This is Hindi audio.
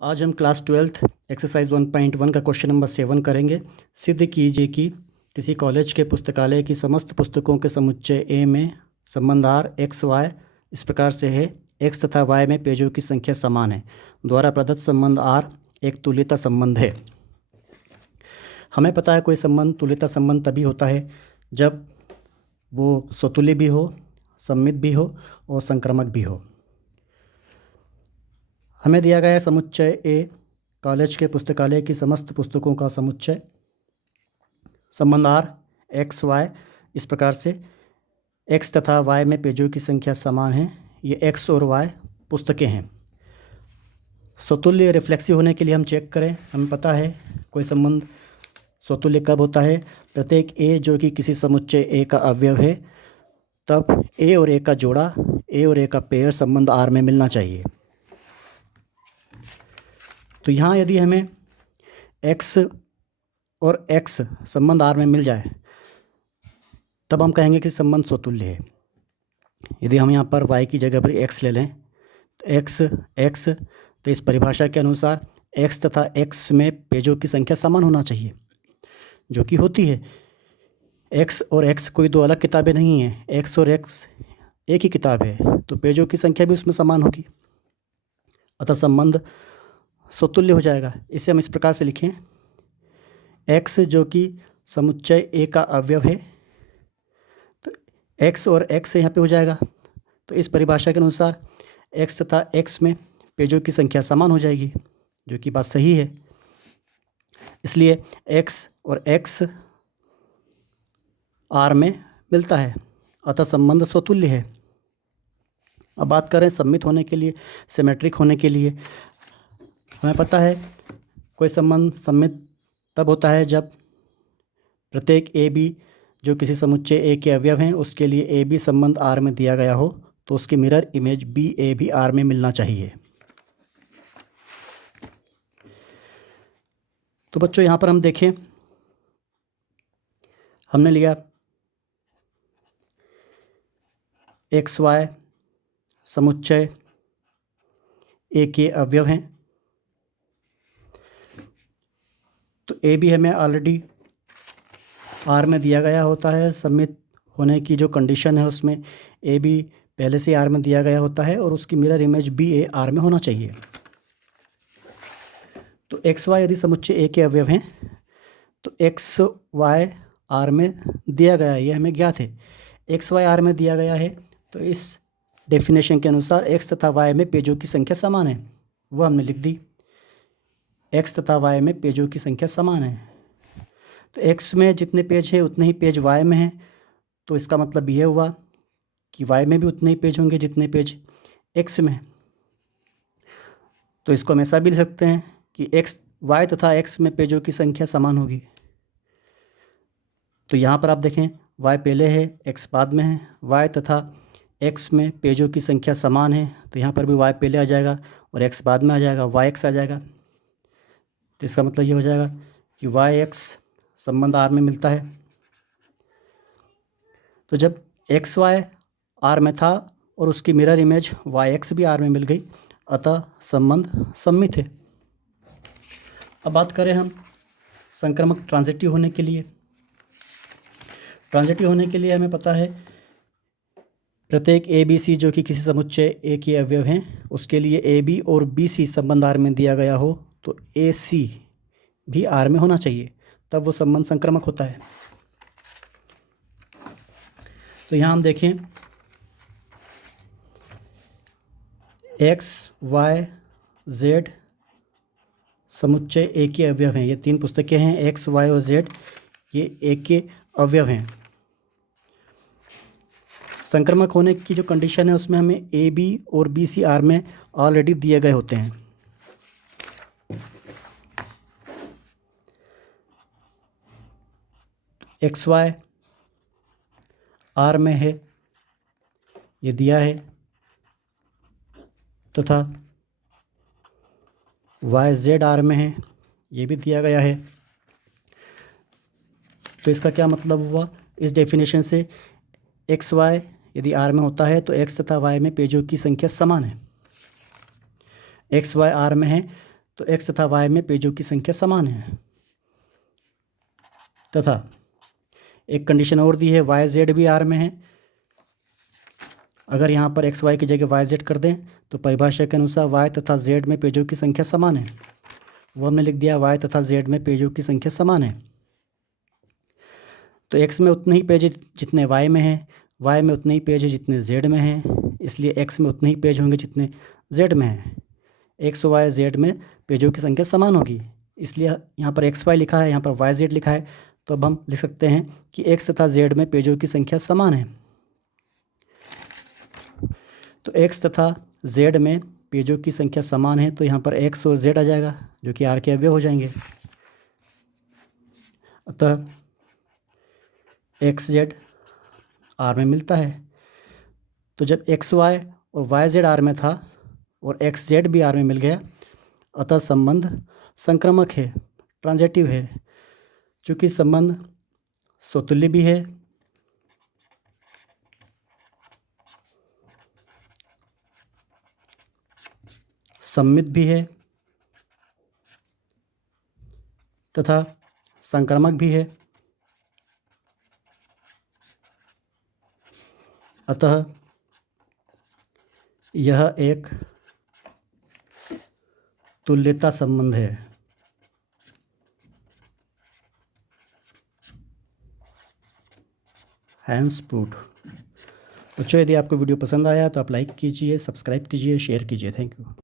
आज हम क्लास 12th एक्सरसाइज 1.1 का क्वेश्चन नंबर 7 करेंगे। सिद्ध कीजिए कि किसी कॉलेज के पुस्तकालय की समस्त पुस्तकों के समुच्चय ए में संबंध आर एक्स वाई इस प्रकार से है। एक्स तथा वाई में पेजों की संख्या समान है। द्वारा प्रदत्त संबंध आर एक तुल्यता संबंध है। हमें पता है कोई संबंध तुल्यता संबंध तभी होता है जब वो स्वतुल्य भी हो, सममित भी हो और संक्रामक भी हो। हमें दिया गया है समुच्चय ए कॉलेज के पुस्तकालय की समस्त पुस्तकों का समुच्चय संबंध आर एक्स वाई इस प्रकार से एक्स तथा वाई में पेजों की संख्या समान है। ये एक्स और वाई पुस्तकें हैं। स्वतुल्य रिफ्लेक्सिव होने के लिए हम चेक करें। हमें पता है कोई संबंध स्वतुल्य कब होता है, प्रत्येक ए जो कि किसी समुच्चय ए का अवयव है, तब ए और ए का जोड़ा, ए और ए का पेयर संबंध आर में मिलना चाहिए। तो यहाँ यदि हमें x और x संबंध आर में मिल जाए तब हम कहेंगे कि संबंध स्वतुल्य है। यदि हम यहाँ पर y की जगह पर x ले लें तो x तो इस परिभाषा के अनुसार x तथा x में पेजों की संख्या समान होना चाहिए, जो कि होती है। x और x कोई दो अलग किताबें नहीं हैं, x और x एक ही किताब है, तो पेजों की संख्या भी उसमें समान होगी, अतः संबंध स्वतुल्य हो जाएगा। इसे हम इस प्रकार से लिखें, x जो कि समुच्चय ए का अवयव है, तो x और x यहाँ पे हो जाएगा। तो इस परिभाषा के अनुसार x तथा x में पेजों की संख्या समान हो जाएगी, जो कि बात सही है। इसलिए x और x r में मिलता है, अतः संबंध स्वतुल्य है। अब बात करें सममित होने के लिए, सिमेट्रिक होने के लिए। हमें पता है कोई संबंध सममित तब होता है जब प्रत्येक ए बी जो किसी समुच्चय ए के अवयव हैं उसके लिए ए बी संबंध आर में दिया गया हो, तो उसकी मिरर इमेज बी ए भी आर में मिलना चाहिए। तो बच्चों यहाँ पर हम देखें, हमने लिया एक्स वाई समुच्चय ए के अवयव हैं, तो ए बी हमें ऑलरेडी आर में दिया गया होता है। सममित होने की जो कंडीशन है उसमें ए बी पहले से आर में दिया गया होता है और उसकी mirror image B A R में होना चाहिए। तो एक्स वाई यदि समुच्चय ए के अवयव हैं तो एक्स वाई आर में दिया गया है, ये हमें ज्ञात है। एक्स वाई आर में दिया गया है, तो इस डेफिनेशन के अनुसार एक्स तथा वाई में पेजों की संख्या समान है, वो हमने लिख दी। एक्स तथा वाई में पेजों की संख्या समान है, तो एक्स में जितने पेज हैं उतने ही पेज वाई में हैं, तो इसका मतलब ये हुआ कि वाई में भी उतने ही पेज होंगे जितने पेज एक्स में। तो इसको हम ऐसा भी लिख सकते हैं कि एक्स वाई तथा एक्स में पेजों की संख्या समान होगी। तो यहाँ पर आप देखें, वाई पहले है, एक्स बाद में है। वाई तथा एक्स में पेजों की संख्या समान है, तो यहाँ पर भी वाई पहले आ जाएगा और एक्स बाद में आ जाएगा, वाई एक्स आ जाएगा। तो इसका मतलब ये हो जाएगा कि वाई एक्स संबंध आर में मिलता है। तो जब एक्स वाई आर में था और उसकी मिरर इमेज वाई एक्स भी आर में मिल गई, अतः संबंध सममित है। अब बात करें हम संक्रामक ट्रांजिटिव होने के लिए। ट्रांजिटिव होने के लिए हमें पता है प्रत्येक ए बी सी जो कि किसी समुच्चय ए के अवयव हैं उसके लिए ए बी और बी सी संबंध आर में दिया गया हो, तो ए सी भी आर में होना चाहिए, तब वो संबंध संक्रामक होता है। तो यहाँ हम देखें, एक्स वाई जेड समुच्चय ए के अवयव हैं। ये तीन पुस्तकें हैं, एक्स वाई और जेड, ये ए के अवयव हैं। संक्रामक होने की जो कंडीशन है उसमें हमें ए बी और बी सी आर में ऑलरेडी दिए गए होते हैं। एक्स वाई आर में है, ये दिया है, तथा वाई जेड आर में है, ये भी दिया गया है। तो इसका क्या मतलब हुआ, इस डेफिनेशन से एक्स वाई यदि आर में होता है तो एक्स तथा वाई में पेजों की संख्या समान है। एक्स वाई आर में है तो x तथा y में पेजों की संख्या समान है। तथा एक कंडीशन और दी है, y z भी r में है। अगर यहाँ पर x y की जगह y z कर दें तो परिभाषा के अनुसार y तथा z में पेजों की संख्या समान है। वो हमने लिख दिया, y तथा z में पेजों की संख्या समान है। तो x में उतने ही पेज जितने y में हैं, y में उतने ही पेज है जितने z में हैं, इसलिए x में उतने ही पेज होंगे जितने z में हैं। x y z में पेजों की संख्या समान होगी, इसलिए यहाँ पर x y लिखा है, यहाँ पर y z लिखा है। तो अब हम लिख सकते हैं कि x तथा z में पेजों की संख्या समान है। तो x तथा z में पेजों की संख्या समान है, तो यहाँ पर x और z आ जाएगा जो कि r के अवयव हो जाएंगे। अतः एक्स जेड आर में मिलता है। तो जब एक्स वाई और वाई जेड आर में था और एक्स जेड भी आर में मिल गया, अतः संबंध संक्रामक है, ट्रांजिटिव है। चूँकि संबंध स्वतुल्य भी है सममित भी है तथा संक्रामक भी है, अतः यह एक तुल्यता संबंध है। Hence proved. बच्चों, यदि आपको वीडियो पसंद आया तो आप लाइक कीजिए, सब्सक्राइब कीजिए, शेयर कीजिए। Thank you.